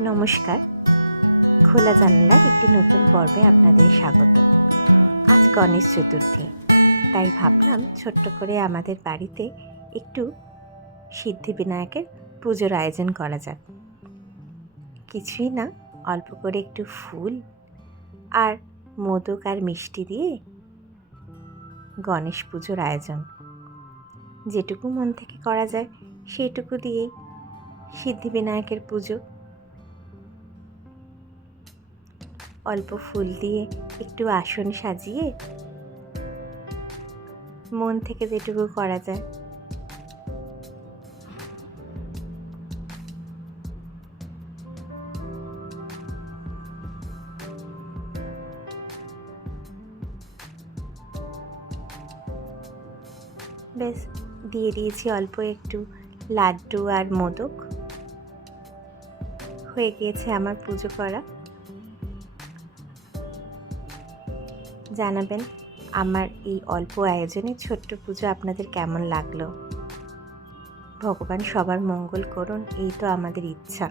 নমস্কার। খোলা জানালার একটি নতুন পর্বে আপনাদের স্বাগত। আজ গণেশ চতুর্থী, তাই ভাবলাম ছোট্ট করে আমাদের বাড়িতে একটু সিদ্ধিবিনায়কের পুজোর আয়োজন করা যাক। কিছুই না, অল্প করে একটু ফুল আর মোদক আর মিষ্টি দিয়ে গণেশ পুজোর আয়োজন। যেটুকু মন থেকে করা যায় সেটুকু দিয়েই সিদ্ধিবিনায়কের পুজো। অল্প ফুল দিয়ে একটু আসন সাজিয়ে মন থেকে যেটুকু করা যায়। বেশ, দিয়ে দিয়েছি অল্প একটু লাড্ডু আর মোদক। হয়ে গিয়েছে আমার পুজো করা। জানাবেন আমার এই অল্প আয়োজনে ছোট্ট পুজো আপনাদের কেমন লাগলো। ভগবান সবার মঙ্গল করুন, এই তো আমাদের ইচ্ছা।